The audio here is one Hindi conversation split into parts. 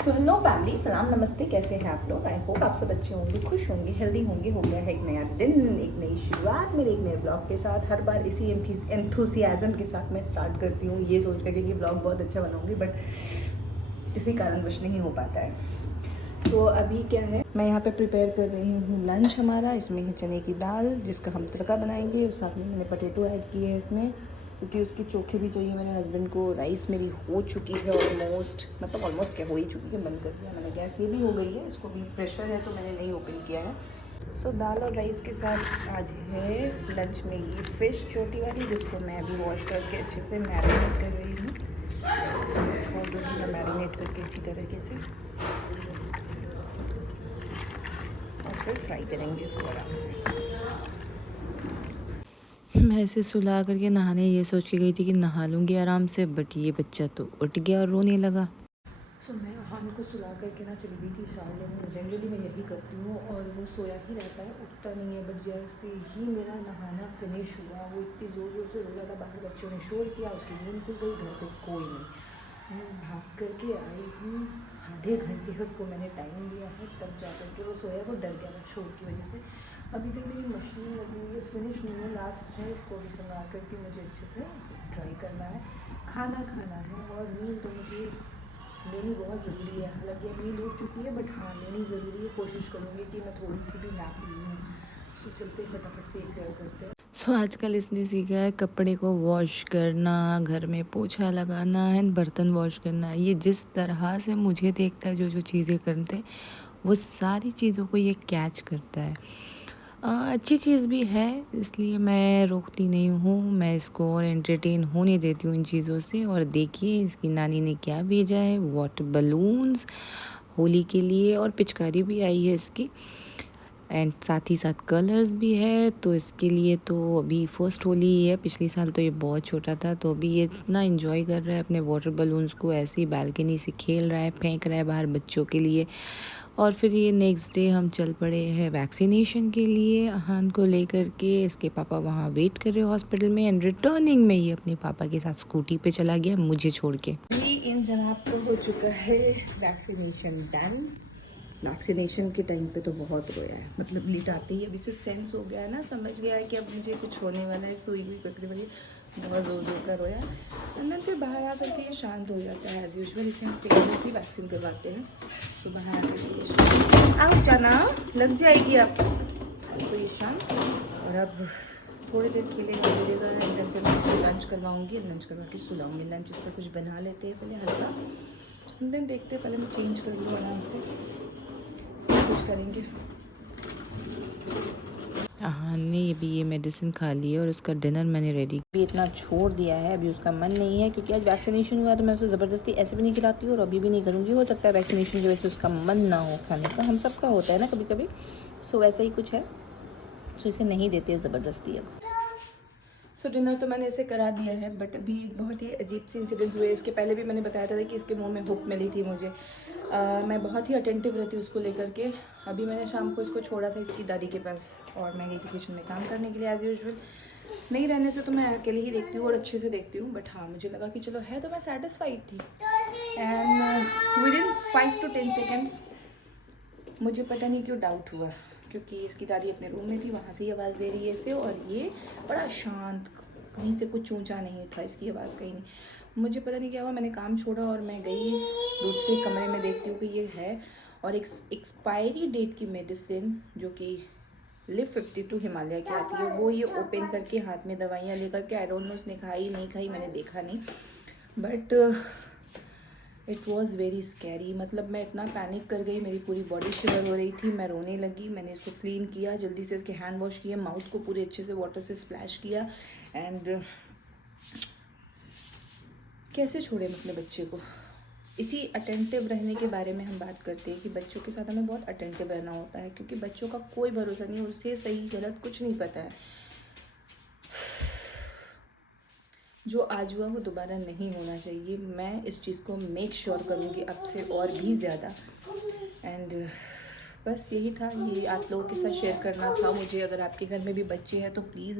सो हेलो फैमिली, सलाम नमस्ते। कैसे हैं आप लोग? आई होप आप सब अच्छे होंगे, खुश होंगे, हेल्दी होंगे। हो गया है एक नया दिन, एक नई शुरुआत मेरे एक नए ब्लॉग के साथ। हर बार इसी एंथुसियाज्म के साथ मैं स्टार्ट करती हूँ, ये सोच करके कि ब्लॉग बहुत अच्छा बनाऊँगी, बट इसी कारणवश नहीं हो पाता है। तो अभी क्या है, मैं यहाँ पे प्रिपेयर कर रही हूँ लंच हमारा। इसमें है चने की दाल जिसका हम तड़का बनाएंगे, और साथ में मैंने पोटैटो ऐड किए हैं इसमें, क्योंकि उसकी चोखे भी चाहिए मेरे हस्बैंड को। राइस मेरी हो चुकी है ऑलमोस्ट, मतलब ऑलमोस्ट क्या हो ही चुकी है, बंद कर दिया मैंने गैस। ये भी हो गई है, इसको भी प्रेशर है तो मैंने नहीं ओपन किया है। सो दाल और राइस के साथ आज है लंच में ये फ़िश छोटी वाली, जिसको मैं अभी वॉश करके अच्छे से मैरिनेट कर रही हूँ। और दूंगी मैं मैरिनेट करके इसी तरीके से, और फिर फ्राई करेंगे इसको आराम से। मैं इसे सुला करके नहाने ये सोच के गई थी कि नहा लूँगी आराम से, बट ये बच्चा तो उठ गया और रोने लगा। सो मैं हान को सुला करके ना चली गई थी शावर लेने। जनरली मैं यही करती हूँ, और वो सोया ही रहता है, उठता नहीं है। बट जैसे ही मेरा नहाना फिनिश हुआ, वो इतनी ज़ोर ज़ोर से रो रहा था, बाहर बच्चों ने शोर किया, उसकी नींद खुल गई, घर पे कोई नहीं। मैं भाग करके आई हूँ, आधे घंटे उसको मैंने टाइम दिया है, तब जा करके वो सोया। वो डर गया शोर की वजह से। अभी तक मेरी मशीन लगी हुई है, फिनिश नहीं है, लास्ट है। इसको भी मंगा करके मुझे अच्छे से ट्राई करना है, खाना खाना है। और नींद तो मुझे लेनी बहुत ज़रूरी है। हालांकि अब नींद उठ चुकी है, बट हाँ लेनी ज़रूरी है। कोशिश करूँगी कि मैं थोड़ी सी भी नैप ले लूँ। सो चलते फटाफट से एक क्लियर करते हैं। सो आजकल इसने सीखा है कपड़े को वॉश करना, घर में पोछा लगाना एंड बर्तन वॉश करना। ये जिस तरह से मुझे देखता है, जो जो चीज़ें करते हैं, वो सारी चीज़ों को ये कैच करता है। अच्छी चीज़ भी है, इसलिए मैं रोकती नहीं हूँ। मैं इसको और एंटरटेन होने देती हूँ इन चीज़ों से। और देखिए इसकी नानी ने क्या भेजा है, वाटर बलून्स होली के लिए, और पिचकारी भी आई है इसकी, एंड साथ ही साथ कलर्स भी है। तो इसके लिए तो अभी फर्स्ट होली ही है। पिछले साल तो ये बहुत छोटा था, तो अभी ये इतना एंजॉय कर रहा है अपने वाटर बलून्स को, ऐसे ही बालकनी से खेल रहा है, फेंक रहा है बाहर बच्चों के लिए। और फिर ये नेक्स्ट डे हम चल पड़े हैं वैक्सीनेशन के लिए अहान को लेकर के। इसके पापा वहाँ वेट कर रहे हैं हॉस्पिटल में, एंड रिटर्निंग में ये अपने पापा के साथ स्कूटी पे चला गया मुझे छोड़ के। इन जनाब को हो चुका है वैक्सीनेशन डन। वैक्सीनेशन के टाइम पे तो बहुत रोया है, मतलब लिटाते ही अभी से सेंस हो गया है ना, समझ गया है कि अब मुझे कुछ होने वाला है, सुई हुई पकड़ी वाली। बहुत ज़ोर ज़ोर का रोया, एंड फिर बाहर आकर के ये शांत हो जाता है एज़ यूजुअल। इसे हम पेरेंट्स ही वैक्सीन करवाते हैं। सुबह आकर के ये शांत, आओ जाना लग जाएगी आप। तो ये शांत, और अब थोड़ी देर खेलेगा खेलेगा, एंड फिर मैं इसको लंच करवाऊँगी। लंच करवा के सुलाऊँगी। लंच इसका कुछ बना लेते हैं पहले हल्का, देन देखते हैं। पहले मैं चेंज कर लूँ आराम से, कुछ करेंगे। हाँ ने भी ये मेडिसिन खा ली है, और उसका डिनर मैंने रेडी अभी इतना छोड़ दिया है, अभी उसका मन नहीं है, क्योंकि आज वैक्सीनेशन हुआ, तो मैं उसे ज़बरदस्ती ऐसे भी नहीं खिलाती हूँ, और अभी भी नहीं करूँगी। हो सकता है वैक्सीनेशन की वजह से उसका मन ना हो खाने का, हम सबका होता है ना कभी कभी। सो वैसा ही कुछ है, सो इसे नहीं देते ज़बरदस्ती अब। सो डिनर तो मैंने इसे करा दिया है, बट अभी एक बहुत ही अजीब सी इंसिडेंट्स हुए। इसके पहले भी मैंने बताया था कि इसके मुंह में हुक मिली थी मुझे। मैं बहुत ही अटेंटिव रहती हूँ उसको लेकर के। अभी मैंने शाम को इसको छोड़ा था इसकी दादी के पास, और मैं गई थी किचन में काम करने के लिए एज़ यूजुअल। नहीं रहने से तो मैं अकेले ही देखती हूँ और अच्छे से देखती हूँ, बट हाँ मुझे लगा कि चलो है तो मैं सेटिस्फाइड थी। एंड विदिन 5 to 10 सेकेंड्स मुझे पता नहीं क्यों डाउट हुआ, क्योंकि इसकी दादी अपने रूम में थी, वहाँ से ही आवाज़ दे रही है इसे, और ये बड़ा शांत, कहीं से कुछ ऊंचा नहीं था इसकी आवाज़, कहीं नहीं। मुझे पता नहीं क्या हुआ, मैंने काम छोड़ा और मैं गई दूसरे कमरे में, देखती हूँ कि ये है, और एक्सपायरी डेट की मेडिसिन जो कि लिव 52 हिमालय की आती है, वो ये ओपन करके हाथ में दवाइयाँ लेकर के, आई डोंट नो उसने खाई नहीं खाई, मैंने देखा नहीं, but it was very scary. मतलब मैं इतना पैनिक कर गई, मेरी पूरी बॉडी शिवर हो रही थी, मैं रोने लगी। मैंने इसको क्लीन किया, जल्दी से इसके हैंड वॉश किए, माउथ को पूरे अच्छे से वाटर से स्प्लैश किया, एंड कैसे छोड़े हम अपने बच्चे को। इसी अटेंटिव रहने के बारे में हम बात करते हैं कि बच्चों के साथ हमें बहुत अटेंटिव रहना होता है, क्योंकि बच्चों का कोई भरोसा नहीं, उसे सही गलत कुछ नहीं पता है। जो आज हुआ वो दोबारा नहीं होना चाहिए। मैं इस चीज़ को मेक श्योर करूँगी अब से और भी ज़्यादा, एंड बस यही था, ये आप लोगों के साथ शेयर करना था मुझे। अगर आपके घर में भी बच्चे हैं तो प्लीज़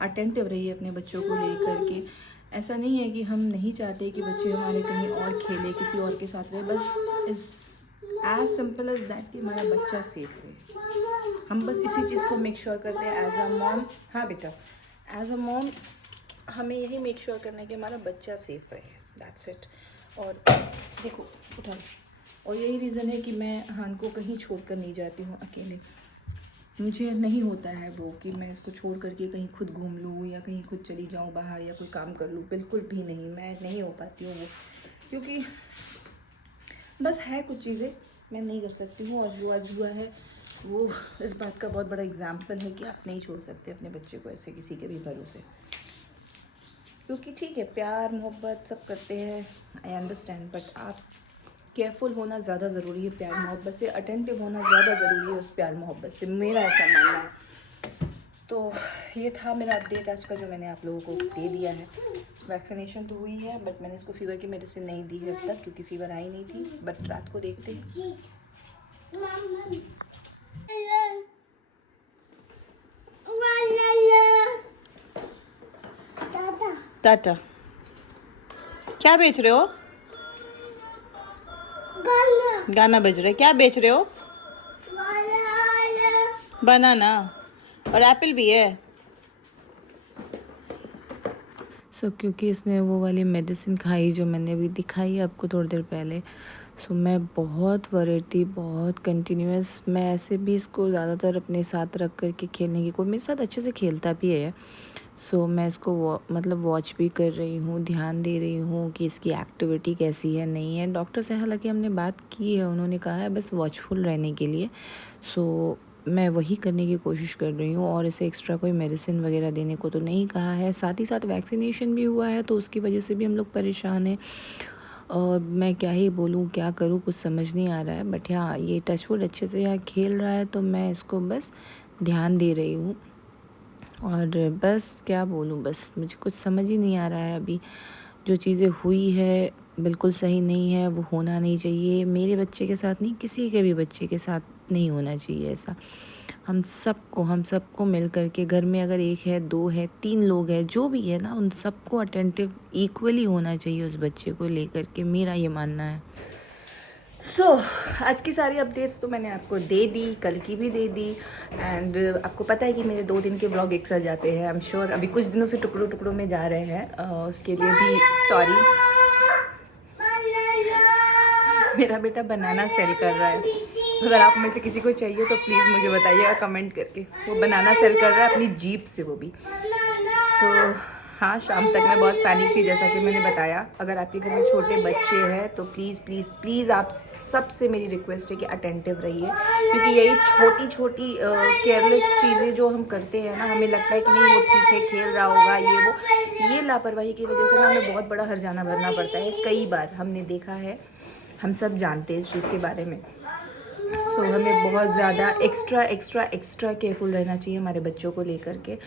अटेंटिव रहिए अपने बच्चों को लेकर के, ऐसा नहीं है कि हम नहीं चाहते कि बच्चे हमारे कहीं और खेले, किसी और के साथ रहे, बस इस एज सिंपल एज दैट कि हमारा बच्चा सेफ रहे। हम बस इसी चीज़ को मेक श्योर करते हैं एज अ मॉम। हाँ बेटा, एज अ मॉम हमें यही मेक श्योर करना है कि हमारा बच्चा सेफ रहे, दैट्स इट। और देखो उठा, और यही रीज़न है कि मैं हान को कहीं छोड़ कर नहीं जाती हूँ अकेले। मुझे नहीं होता है वो कि मैं इसको छोड़ करके कहीं खुद घूम लूँ या कहीं खुद चली जाऊँ बाहर या कोई काम कर लूँ, बिल्कुल भी नहीं, मैं नहीं हो पाती हूँ वो, क्योंकि बस है कुछ चीज़ें मैं नहीं कर सकती हूँ। और जो आज हुआ है वो इस बात का बहुत बड़ा एग्जाम्पल है कि आप नहीं छोड़ सकते अपने बच्चे को ऐसे किसी के भी भरोसे। क्योंकि ठीक है, प्यार मोहब्बत सब करते हैं, आई अंडरस्टैंड, बट आप केयरफुल होना ज़्यादा ज़रूरी है प्यार मोहब्बत से, अटेंटिव होना ज़्यादा ज़रूरी है उस प्यार मोहब्बत से, मेरा ऐसा मानना है। तो ये था मेरा अपडेट आज का जो मैंने आप लोगों को दे दिया है। वैक्सीनेशन तो हुई है, बट मैंने इसको फ़ीवर की मेडिसिन नहीं दी है अब तक, क्योंकि फ़ीवर आई नहीं थी, बट रात को देखते हैं। टाटा। क्या बेच रहे हो? गाना बज रहा है। क्या बेच रहे हो? बनाना, और एप्पल भी है। क्योंकि इसने वो वाली मेडिसिन खाई जो मैंने अभी दिखाई आपको थोड़ी देर पहले, मैं बहुत वरीड थी, बहुत कंटिन्यूअस। मैं ऐसे भी इसको ज़्यादातर अपने साथ रख कर के खेलने की, कोई मेरे साथ अच्छे से खेलता भी है, मैं इसको मतलब वॉच भी कर रही हूँ, ध्यान दे रही हूँ कि इसकी एक्टिविटी कैसी है नहीं है। डॉक्टर से हालांकि हमने बात की है, उन्होंने कहा है बस वॉचफुल रहने के लिए, मैं वही करने की कोशिश कर रही हूँ, और इसे एक्स्ट्रा कोई मेडिसिन वगैरह देने को तो नहीं कहा है। साथ ही साथ वैक्सीनेशन भी हुआ है, तो उसकी वजह से भी हम लोग परेशान हैं, और मैं क्या ही बोलूँ, क्या करूँ, कुछ समझ नहीं आ रहा है। बट हाँ, ये टचवुड अच्छे से यहाँ खेल रहा है, तो मैं इसको बस ध्यान दे रही हूँ। और बस क्या बोलूँ, बस मुझे कुछ समझ ही नहीं आ रहा है अभी। जो चीज़ें हुई है बिल्कुल सही नहीं है, वो होना नहीं चाहिए, मेरे बच्चे के साथ नहीं, किसी के भी बच्चे के साथ नहीं होना चाहिए ऐसा। हम सबको मिल कर के, घर में अगर 1 है, 2 है, 3 लोग हैं, जो भी है ना, उन सबको अटेंटिव इक्वली होना चाहिए उस बच्चे को लेकर के, मेरा ये मानना है। आज की सारी अपडेट्स तो मैंने आपको दे दी, कल की भी दे दी, एंड आपको पता है कि मेरे 2 दिन के व्लॉग एक साथ जाते हैं। आई एम श्योर अभी कुछ दिनों से टुकड़ों टुकड़ों में जा रहे हैं, उसके लिए भी सॉरी। मेरा बेटा बनाना सेल कर रहा है, अगर आप में से किसी को चाहिए तो प्लीज़ मुझे बताइएगा कमेंट करके। वो बनाना सेल कर रहा है अपनी जीप से, वो भी। हाँ, शाम तक मैं बहुत पैनिक थी, जैसा कि मैंने बताया। अगर आपके घर में छोटे बच्चे हैं तो प्लीज़ प्लीज़ प्लीज़ आप सबसे मेरी रिक्वेस्ट है कि अटेंटिव रहिए, क्योंकि यही छोटी छोटी केयरलेस चीज़ें जो हम करते हैं ना, हमें लगता है कि नहीं वो ठीक है, खेल रहा होगा, ये लापरवाही की वजह से ना हमें बहुत बड़ा हर्जाना भरना पड़ता है। कई बार हमने देखा है, हम सब जानते हैं इस चीज़ के बारे में। हमें बहुत ज़्यादा एक्स्ट्रा केयरफुल रहना चाहिए हमारे बच्चों को लेकर के।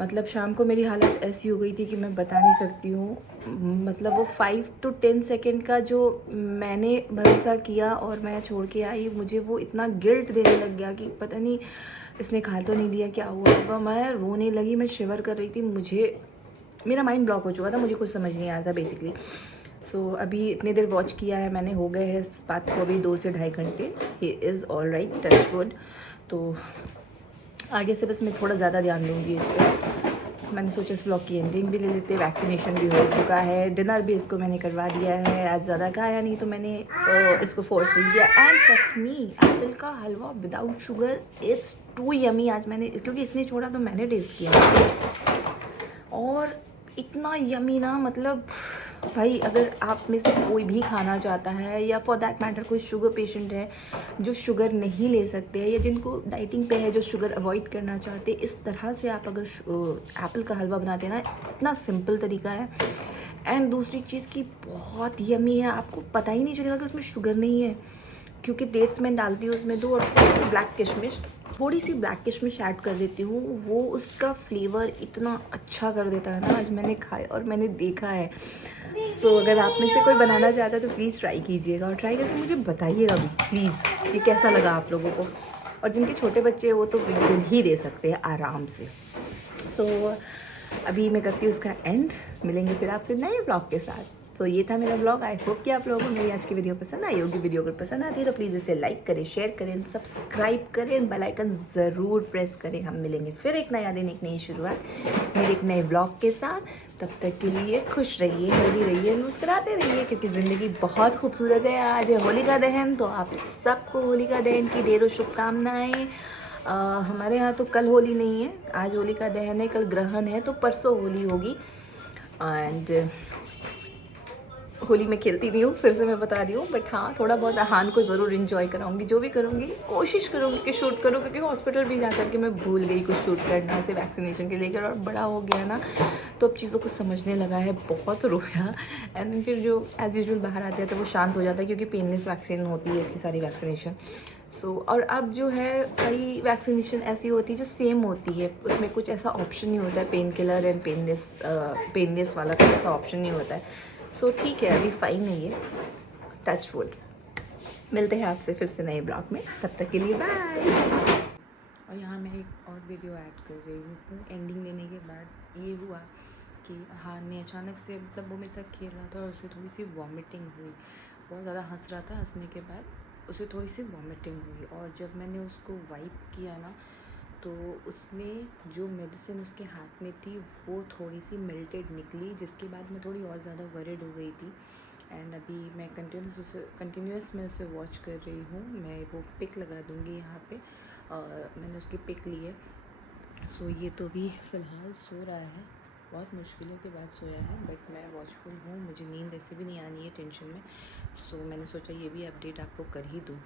मतलब शाम को मेरी हालत ऐसी हो गई थी कि मैं बता नहीं सकती हूँ। मतलब वो 5 to 10 सेकेंड का जो मैंने भरोसा किया और मैं छोड़ के आई, मुझे वो इतना गिल्ट देने लग गया कि पता नहीं इसने खा तो नहीं दिया, क्या हुआ होगा। मैं रोने लगी, मैं शिवर कर रही थी, मेरा माइंड ब्लॉक हो चुका था, मुझे कुछ समझ नहीं आ रहा था बेसिकली। अभी इतनी देर वॉच किया है मैंने, हो गए हैं इस बात को अभी 2 से ढाई घंटे। He is all right, touch wood. तो आगे से बस मैं थोड़ा ज़्यादा ध्यान दूँगी इस पर। मैंने सोचा इस ब्लॉग की एंडिंग भी ले लेते, वैक्सीनेशन भी हो चुका है, डिनर भी इसको मैंने करवा दिया है। आज ज़्यादा खाया नहीं तो मैंने इसको फोर्स नहीं दिया। एंड ट्रस्ट मी, एप्पल का हलवा without sugar it's too yummy. आज मैंने, क्योंकि इसने छोड़ा तो मैंने टेस्ट किया, और इतना यमी ना, मतलब भाई अगर आप में से कोई भी खाना चाहता है, या फॉर दैट मैटर कोई शुगर पेशेंट है जो शुगर नहीं ले सकते हैं, या जिनको डाइटिंग पे है जो शुगर अवॉइड करना चाहते हैं, इस तरह से आप अगर एप्पल का हलवा बनाते हैं ना, इतना सिंपल तरीका है। एंड दूसरी चीज़ की बहुत यमी है, आपको पता ही नहीं चलेगा कि उसमें शुगर नहीं है, क्योंकि डेट्स मैं डालती हूँ उसमें 2, और थोड़ी सी ब्लैक किशमिश ऐड कर देती हूँ। वो उसका फ्लेवर इतना अच्छा कर देता है ना। आज मैंने खाया और मैंने देखा है। अगर आप में से कोई बनाना चाहता है तो प्लीज़ ट्राई कीजिएगा, और ट्राई करके मुझे बताइएगा भी प्लीज़ कि कैसा लगा आप लोगों को। और जिनके छोटे बच्चे हैं वो तो बिल्कुल ही दे सकते हैं आराम से। अभी मैं करती हूँ उसका एंड। मिलेंगे फिर आपसे नए ब्लॉग के साथ। तो ये था मेरा ब्लॉग। आई होप कि आप लोगों को मेरी आज की वीडियो पसंद आई होगी। वीडियो अगर पसंद आती है तो प्लीज़ इसे लाइक करें, शेयर करें, सब्सक्राइब करें, बेल आइकन ज़रूर प्रेस करें। हम मिलेंगे फिर एक नया दिन, एक नई शुरुआत मेरे एक नए ब्लॉग के साथ। तब तक के लिए खुश रहिए, हेल्दी रहिए, मुस्कुराते रहिए, क्योंकि ज़िंदगी बहुत खूबसूरत है। आज है होलिका दहन, तो आप सबको होलिका दहन की ढेरों शुभकामनाएँ। हमारे यहाँ तो कल होली नहीं है, आज होलिका दहन है, कल ग्रहण है, तो परसों होली होगी। एंड होली मैं खेलती नहीं हूँ, फिर से मैं बता रही हूँ, बट हाँ थोड़ा बहुत अहान को ज़रूर इन्जॉय कराऊंगी। जो भी करूँगी कोशिश करूँगी कि शूट करूँ, क्योंकि हॉस्पिटल भी जा कर के मैं भूल गई कुछ शूट करना से वैक्सीनेशन के लेकर। और बड़ा हो गया ना, तो अब चीज़ों को समझने लगा है, बहुत रोया। एंड फिर जो एज़ यूजुअल बाहर आते हैं तो वो शांत हो जाता है, क्योंकि पेनलेस वैक्सीन होती है इसकी सारी वैक्सीनेशन। और अब जो है कई वैक्सीनेशन ऐसी होती है जो सेम होती है, उसमें कुछ ऐसा ऑप्शन नहीं होता है पेन किलर एंड पेनलेस वाला कोई ऐसा ऑप्शन नहीं होता है। ठीक है, अभी फाइन है ये, टच वुड। मिलते हैं आपसे फिर से नए ब्लॉग में, तब तक के लिए बाय। और यहाँ मैं एक और वीडियो ऐड कर रही हूँ। एंडिंग लेने के बाद ये हुआ कि हाँ ने अचानक से, मतलब वो मेरे साथ खेल रहा था और उसे थोड़ी सी वॉमिटिंग हुई। बहुत ज़्यादा हंस रहा था, हंसने के बाद उसे थोड़ी सी वॉमिटिंग हुई। और जब मैंने उसको वाइप किया ना, तो उसमें जो मेडिसिन उसके हाथ में थी वो थोड़ी सी मेल्टेड निकली, जिसके बाद मैं थोड़ी और ज़्यादा वरिड हो गई थी। एंड अभी मैं कंटिन्यूस मैं उसे वॉच कर रही हूँ। मैं वो पिक लगा दूँगी यहाँ पे, मैंने उसकी पिक ली है। ये तो भी फ़िलहाल सो रहा है, बहुत मुश्किलों के बाद सोया है, बट मैं वॉचफुल हूँ। मुझे नींद ऐसे भी नहीं आनी है टेंशन में, मैंने सोचा ये भी अपडेट आपको कर ही दूँ।